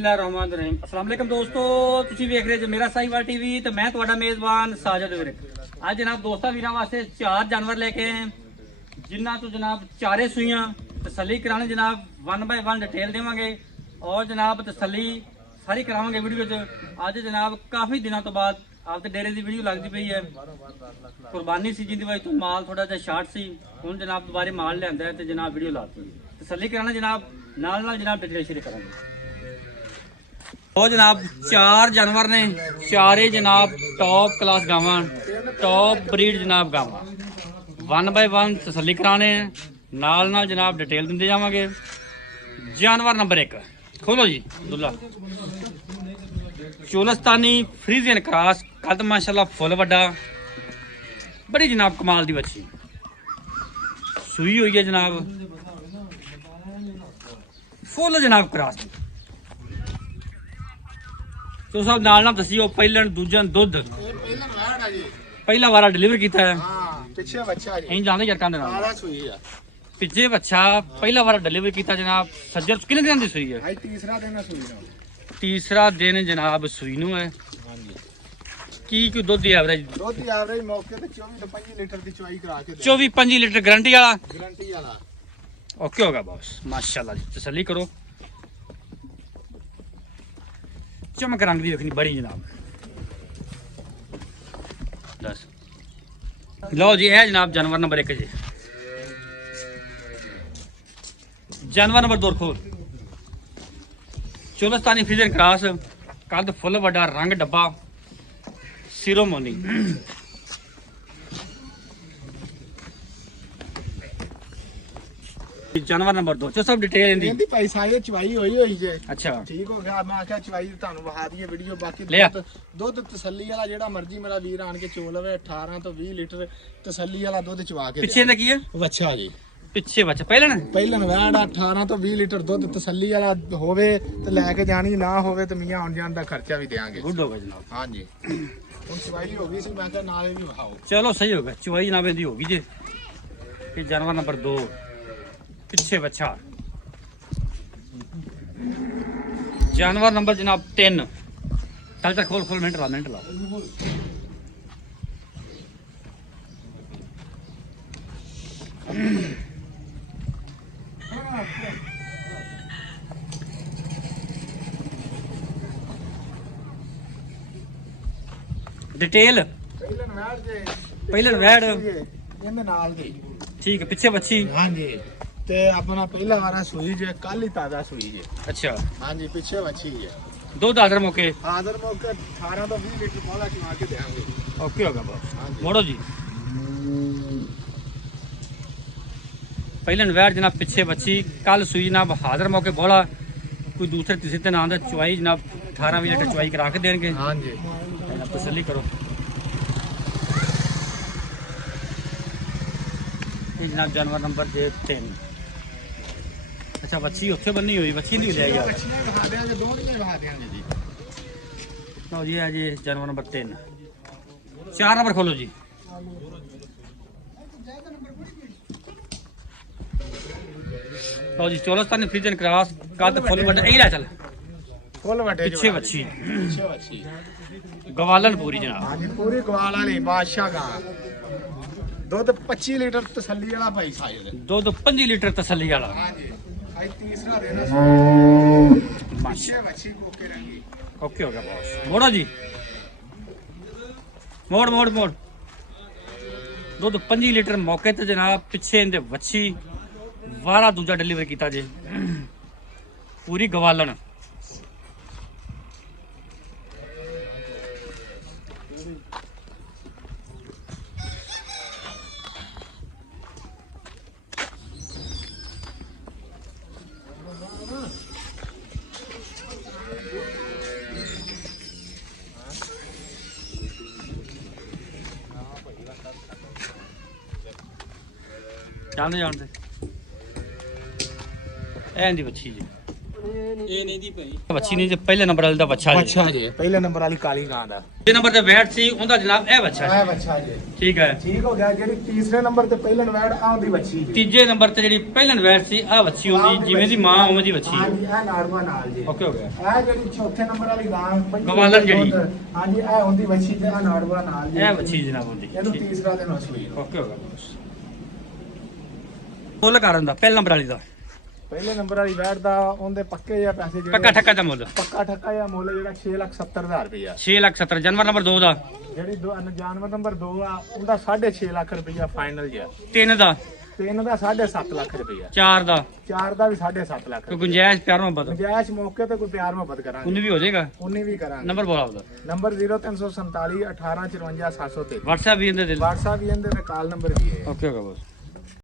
रहमान अस्सलाम वालेकुम दोस्तों, ਤੁਸੀਂ ਵੇਖ ਰਹੇ ਜੇ ਮੇਰਾ ਸਾਈਵਾਲ ਟੀਵੀ ਤੇ ਮੈਂ ਤੁਹਾਡਾ ਮੇਜ਼ਬਾਨ ਸਾਜਦ ਵੀਰ। ਅੱਜ ਜਨਾਬ ਦੋਸਤਾਂ ਵੀਰਾਂ ਵਾਸਤੇ 4 ਜਾਨਵਰ ਲੈ ਕੇ ਆਏ ਜਿਨ੍ਹਾਂ ਤੋਂ ਜਨਾਬ ਚਾਰੇ ਸੂਈਆਂ ਤਸੱਲੀ ਕਰਾਣੇ ਜਨਾਬ 1 ਬਾय 1 डिटेल ਦੇਵਾਂਗੇ ਔਰ ਜਨਾਬ ਤਸੱਲੀ ਸਾਰੀ ਕਰਾਵਾਂਗੇ ਵੀਡੀਓ 'ਚ। ਅੱਜ ਜਨਾਬ ਕਾਫੀ ਦਿਨਾਂ ਤੋਂ ਬਾਅਦ ਆਪਦੇ ਡੇਰੇ ਦੀ ਵੀਡੀਓ ਲੱਗਦੀ ਪਈ ਹੈ। ਕੁਰਬਾਨੀ ਸੀ ਜਿੰਦੀ ਵਜ੍ਹਾ ਤੋਂ ਮਾਲ ਥੋੜਾ ਜਿਹਾ ਸ਼ਾਰਟ ਸੀ, ਹੁਣ ਜਨਾਬ ਦੁਬਾਰੇ ਮਾਲ ਲਿਆਂਦਾ ਹੈ ਤੇ ਜਨਾਬ ਵੀਡੀਓ ਲਾਤੀ ਤਸੱਲੀ ਕਰਾਣਾ ਜਨਾਬ ਨਾਲ ਜਨਾਬ डिटेल ਸ਼ੇਅਰ ਕਰਾਂਗੇ। ਉਹ ਜਨਾਬ 4 ਜਾਨਵਰ ਨੇ, ਚਾਰੇ ਜਨਾਬ ਟੌਪ ਕਲਾਸ ਗਾਵਾਂ, ਟੌਪ ਬਰੀਡ ਜਨਾਬ ਗਾਵਾਂ 1 बाय 1 ਤਸੱਲੀ ਕਰਾਣੇ ਨਾਲ ਜਨਾਬ डिटेल ਦਿੰਦੇ ਜਾਵਾਂਗੇ। ਜਾਨਵਰ ਨੰਬਰ 1 ਖੋਲੋ ਜੀ ਦੁੱਲਾ ਚੋਲਸਤਾਨੀ ਫਰੀਜ਼ੀਅਨ ਕ੍ਰਾਸ, ਕੱਦ ਮਾਸ਼ਾਅੱਲਾ ਫੁੱਲ ਵੱਡਾ, ਬੜੀ ਜਨਾਬ ਕਮਾਲ ਦੀ ਬੱਚੀ ਸੂਈ ਹੋਈ ਹੈ ਜਨਾਬ, ਫੁੱਲ ਜਨਾਬ ਕ੍ਰਾਸ। ਤੋ ਸਾਹਿਬ ਨਾਲ ਦੱਸਿਓ ਪਹਿਲਾਂ ਦੂਜਾ ਦੁੱਧ ਪਹਿਲਾ ਵਾਰਾ ਡਿਲੀਵਰ ਕੀਤਾ ਹੈ। ਹਾਂ ਪਿੱਛੇ ਬੱਚਾ ਜੀ ਐਂ ਜਾਂਦੇ ਯਾਰ ਕੰਨ ਨਾਲ ਸਾਰਾ ਸੂਈ ਆ ਪਿੱਛੇ ਬੱਚਾ ਪਹਿਲਾ ਵਾਰਾ ਡਿਲੀਵਰ ਕੀਤਾ ਜਨਾਬ। ਸੱਜਰ ਕਿੰਨੇ ਦਿਨਾਂ ਦੀ ਸੂਈ ਹੈ? ਅੱਜ ਤੀਸਰਾ ਦਿਨ ਆ ਸੂਈ ਦਾ। ਤੀਸਰਾ ਦਿਨ ਜਨਾਬ ਸੂਈ ਨੂੰ ਹੈ। ਹਾਂਜੀ ਕੀ ਕੋਈ ਦੁੱਧ ਦੀ ਐਵਰੇਜ? ਦੁੱਧ ਦੀ ਐਵਰੇਜ ਮੌਕੇ ਤੇ 24 ਤੋਂ 25 ਲੀਟਰ ਦੀ ਚੁਆਈ ਕਰਾ ਕੇ 24-25 ਲੀਟਰ ਗਾਰੰਟੀ ਵਾਲਾ ਗਾਰੰਟੀ ਵਾਲਾ ਓਕੇ ਹੋਗਾ ਬॉस। ਮਾਸ਼ਾਅੱਲਾ ਜੀ ਤਸੱਲੀ ਕਰੋ, ਚਮਕ ਰੰਗ ਦੀ ਵੇਖਣੀ ਬੜੀ ਜਨਾਬ। ਦੱਸ ਲਓ ਜੀ ਇਹ ਜਨਾਬ ਜਾਨਵਰ ਨੰਬਰ 1 ਜੀ। ਜਾਨਵਰ ਨੰਬਰ 2 ਖੋਲ ਚੋਲਸਤਾਨੀ ਫਰੀਜ਼ਨ ਕ੍ਰਾਸ, ਕੱਦ ਫੁੱਲ ਵੱਡਾ, ਰੰਗ ਡੱਬਾ, ਸਿਰੋਮੋਨੀ। ਜਾਨਵਰ ਨੰਬਰ 2 ਚੋ ਸਭ ਡਿਟੇਲ ਇਹਦੀ ਪੈਸਾ ਇਹ ਚੁਆਈ ਹੋਈ ਜੇ। ਅੱਛਾ ਠੀਕ ਹੋ ਗਿਆ। ਮੈਂ ਆਖਿਆ ਚੁਆਈ ਤੁਹਾਨੂੰ ਵਿਖਾ ਦਈਏ ਵੀਡੀਓ। ਬਾਕੀ ਲਿਆ। ਦੁੱਧ ਤਸੱਲੀ ਵਾਲਾ ਜਿਹੜਾ ਮਰਜ਼ੀ ਮੇਰਾ ਵੀਰ ਆਣ ਕੇ ਚੋ ਲਵੇ 18 ਤੋਂ 20 ਲੀਟਰ ਤਸੱਲੀ ਵਾਲਾ ਦੁੱਧ ਚਵਾ ਕੇ ਪਿੱਛੇ ਦਾ ਕੀ ਹੈ? ਬੱਚਾ ਜੀ ਪਿੱਛੇ ਬੱਚਾ ਪਹਿਲਾਂ ਪਹਿਲਾਂ ਵੈੜ 18 ਤੋਂ 20 ਲੀਟਰ ਦੁੱਧ ਤਸੱਲੀ ਵਾਲਾ ਹੋਵੇ ਤੇ ਲੈ ਕੇ ਜਾਣੀ, ਨਾ ਹੋਵੇ ਤੇ ਮੀਆਂ ਆਉਣ ਜਾਣ ਦਾ ਖਰਚਾ ਵੀ ਦੇਾਂਗੇ। ਗੁੱਡ ਹੋ ਗਿਆ ਜਨਾਬ। ਹਾਂਜੀ ਹੁਣ ਚਵਾਈ ਹੋ ਗਈ ਸੀ, ਮੈਂ ਕਿਹਾ ਨਾਲੇ ਵੀ ਵਿਖਾਓ। ਚਲੋ ਸਹੀ ਹੋ ਗਿਆ, ਚੁਆਈ ਜਨਾਬ ਇਹਦੀ ਹੋ ਗਈ ਜੇ। ਇਹ ਜਾਨਵਰ ਨੰਬਰ 2 ਪਿੱਛੇ ਬੱਚਾ। ਜਾਨਵਰ ਨੰਬਰ ਜਨਾਬ 3 ਚੱਲ ਖੋਲ ਮਿੰਟ ਲਾ डिटेल ਪਹਿਲਾਂ ਵੈੜ ਇਹਦੇ ਨਾਲ ਦੀ ਠੀਕ ਹੈ, ਪਿੱਛੇ ਬੱਚੀ। ਹਾਂਜੀ ਤੇ ਆਪਣਾ ਪਹਿਲਾ ਵਾਰਾ ਸੂਈ ਜੇ, ਕੱਲ ਹੀ ਤਾਜ਼ਾ ਸੂਈ ਜੇ। ਅੱਛਾ ਹਾਂਜੀ ਪਿੱਛੇ ਬੱਚੀ ਜੇ। ਦੁੱਧ ਆਦਰ ਮੌਕੇ ਆਦਰ ਮੌਕੇ 18 ਤੋਂ 20 ਲੀਟਰ ਪੌਦਾ ਚਵਾ ਕੇ ਦੇਾਂਗੇ। ਓਕੇ ਹੋਗਾ ਬਸ। ਹਾਂਜੀ ਮੋੜੋ ਜੀ ਪਹਿਲਾਂ ਵੈੜ ਜਨਾਬ, ਪਿੱਛੇ ਬੱਚੀ, ਕੱਲ ਸੂਈ ਜਨਾਬ, ਹਾਜ਼ਰ ਮੌਕੇ ਬੋਲਾ। ਕੋਈ ਦੂਸਰੇ ਤੀਸਰੇ ਤੇ ਨਾਂ ਦਾ ਚੁਆਈ ਜਨਾਬ 18-20 ਲੀਟਰ ਚੁਆਈ ਕਰਾ ਕੇ ਦੇਣਗੇ। ਹਾਂਜੀ ਤਸੱਲੀ ਕਰੋ। ਇਹ ਜਨਾਬ ਜਾਨਵਰ ਨੰਬਰ 3। ਅੱਛਾ ਬੱਚੀ ਉੱਥੇ ਬੰਨੀ ਹੋਈ, ਬੱਚੀ ਨਹੀਂ ਲਿਆ ਯਾਰ। ਬੱਚੀਆਂ ਵਿਖਾ ਦਿਆਂਗੇ, ਦੋ ਨਹੀਂ ਵਿਖਾ ਦਿਆਂਗੇ ਜੀ। ਲਓ ਜੀ ਇਹ ਜੀ ਜਾਨਵਰ ਨੰਬਰ 3। 4 ਨੰਬਰ ਖੋਲੋ ਜੀ। ਲਓ ਜੀ ਚੋਲਸਤਾਨੀ ਫਰੀਜ਼ਨ ਕ੍ਰਾਸ, ਕੱਦ ਫੁੱਲ ਵੱਡਾ, ਇਹ ਲੈ ਚੱਲ ਫੁੱਲ ਵੱਡੇ ਪਿੱਛੇ ਬੱਚੀ, ਪਿੱਛੇ ਬੱਚੀ। ਗਵਾਲਨ ਪੂਰੀ ਜਨਾਬ। ਹਾਂਜੀ ਪੂਰੀ ਗਵਾਲ ਵਾਲੀ ਬਾਦਸ਼ਾਹ ਗਾਂ। ਦੁੱਧ 25 ਲੀਟਰ ਤਸੱਲੀ ਵਾਲਾ ਭਾਈ ਸਾਜਦ। ਦੁੱਧ 25 ਲੀਟਰ ਤਸੱਲੀ ਵਾਲਾ। ਹਾਂਜੀ ਅੱਜ ਤੀਸਰਾ ਦਿਨ ਆ। ਪਿੱਛੇ ਬੱਚੀ ਕੋਕੇ ਰੰਗੀ। ਓਕੇ ਹੋ ਗਿਆ ਬॉस। ਮੋੜੋ ਜੀ ਮੋੜ ਦੁੱਧ 25 ਲੀਟਰ ਮੌਕੇ ਤੇ ਜਨਾਬ, ਪਿੱਛੇ ਇਹਦੇ ਵੱਛੀ, ਵਾਰਾ ਦੂਜਾ ਡਿਲੀਵਰ ਕੀਤਾ ਜੇ, ਪੂਰੀ ਗਵਾਲਣ। ਜਾਣਦੇ ਐਂ ਦੀ ਬੱਚੀ ਜੀ। ਇਹ ਨਹੀਂ ਦੀ ਭਾਈ ਬੱਚੀ ਨਹੀਂ, ਜੇ ਪਹਿਲੇ ਨੰਬਰ ਵਾਲੀ ਦਾ ਬੱਚਾ ਜੀ। ਬੱਚਾ ਜੀ ਪਹਿਲੇ ਨੰਬਰ ਵਾਲੀ ਕਾਲੀ ਗਾਂ ਦਾ। ਜੇ ਨੰਬਰ ਤੇ ਵੈਟ ਸੀ ਉਹਦਾ ਜਨਾਬ ਇਹ ਬੱਚਾ ਇਹ ਬੱਚਾ ਜੀ ਠੀਕ ਹੈ। ਠੀਕ ਹੋ ਗਿਆ। ਜਿਹੜੀ ਤੀਸਰੇ ਨੰਬਰ ਤੇ ਪਹਿਲੇ ਨਵੈੜ ਆਉਂਦੀ ਬੱਚੀ ਜੀ। ਤੀਜੇ ਨੰਬਰ ਤੇ ਜਿਹੜੀ ਪਹਿਲਨ ਵੈਟ ਸੀ ਆ ਬੱਚੀ ਹੁੰਦੀ, ਜਿਵੇਂ ਦੀ ਮਾਂ ਉਵੇਂ ਦੀ ਬੱਚੀ। ਹਾਂਜੀ ਇਹ ਨਾੜਵਾ ਨਾਲ ਜੀ। ਓਕੇ ਹੋ ਗਿਆ। ਇਹ ਜਿਹੜੀ ਚੌਥੇ ਨੰਬਰ ਵਾਲੀ ਗਾਂ ਗਵਾਲਨ ਜਿਹੜੀ। ਹਾਂਜੀ ਇਹ ਹੁੰਦੀ ਬੱਚੀ ਤੇ ਇਹ ਨਾੜਵਾ ਨਾਲ ਜੀ। ਇਹ ਬੱਚੀ ਜਨਾਬ ਹੁੰਦੀ। ਇਹਨੂੰ ਤੀਸਰਾ ਦਿਨ ਅਸਲੀ। ਓਕੇ ਹੋ ਗਿਆ। ਮੁੱਲ ਕਰਨ ਦਾ ਪਹਿਲੇ ਨੰਬਰ ਵਾਲੀ ਦਾ ਪਹਿਲੇ ਨੰਬਰ ਵਾਲੀ ਵੈਟ ਦਾ ਉਹਦੇ ਪੱਕੇ ਜਾਂ ਪੈਸੇ ਜਿਹੜੇ ਪੱਕਾ ਠੱਕਾ ਦਾ ਮੁੱਲ ਪੱਕਾ ਠੱਕਾ ਜਾਂ ਮੁੱਲ ਜਿਹੜਾ 6,70,000 ਰੁਪਇਆ। 6,70,000। ਜਾਨਵਰ ਨੰਬਰ 2 ਦਾ ਜਿਹੜੀ ਜਾਨਵਰ ਨੰਬਰ 2 ਆ ਉਹਦਾ 6.5 ਲੱਖ ਰੁਪਇਆ ਫਾਈਨਲ ਜਿਆ। 3 ਦਾ 3 ਦਾ 7.5 ਲੱਖ ਰੁਪਇਆ। 4 ਦਾ 4 ਦਾ ਵੀ 7.5 ਲੱਖ। ਕੋਈ ਗੁੰਜਾਇਸ਼ ਪਿਆਰ ਮੁਹੱਬਤ ਗੁੰਜਾਇਸ਼ ਮੌਕੇ ਤੇ ਕੋਈ ਪਿਆਰ ਮੁਹੱਬਤ ਕਰਾਂਗੇ। ਉਨੀ ਵੀ ਹੋ ਜਾਏਗਾ। ਉਨੀ ਵੀ ਕਰਾਂਗੇ। ਨੰਬਰ ਬੋਲਾ ਉਹਦਾ। ਨੰਬਰ 0347 18 54 723। WhatsApp ਵੀ ਇਹਦੇ ਦੇ। WhatsApp ਵੀ ਇਹਦੇ ਤੇ ਕਾਲ ਨੰਬਰ ਵੀ ਹੈ। ਓਕੇ ਹੋ ਗਿਆ ਬਸ।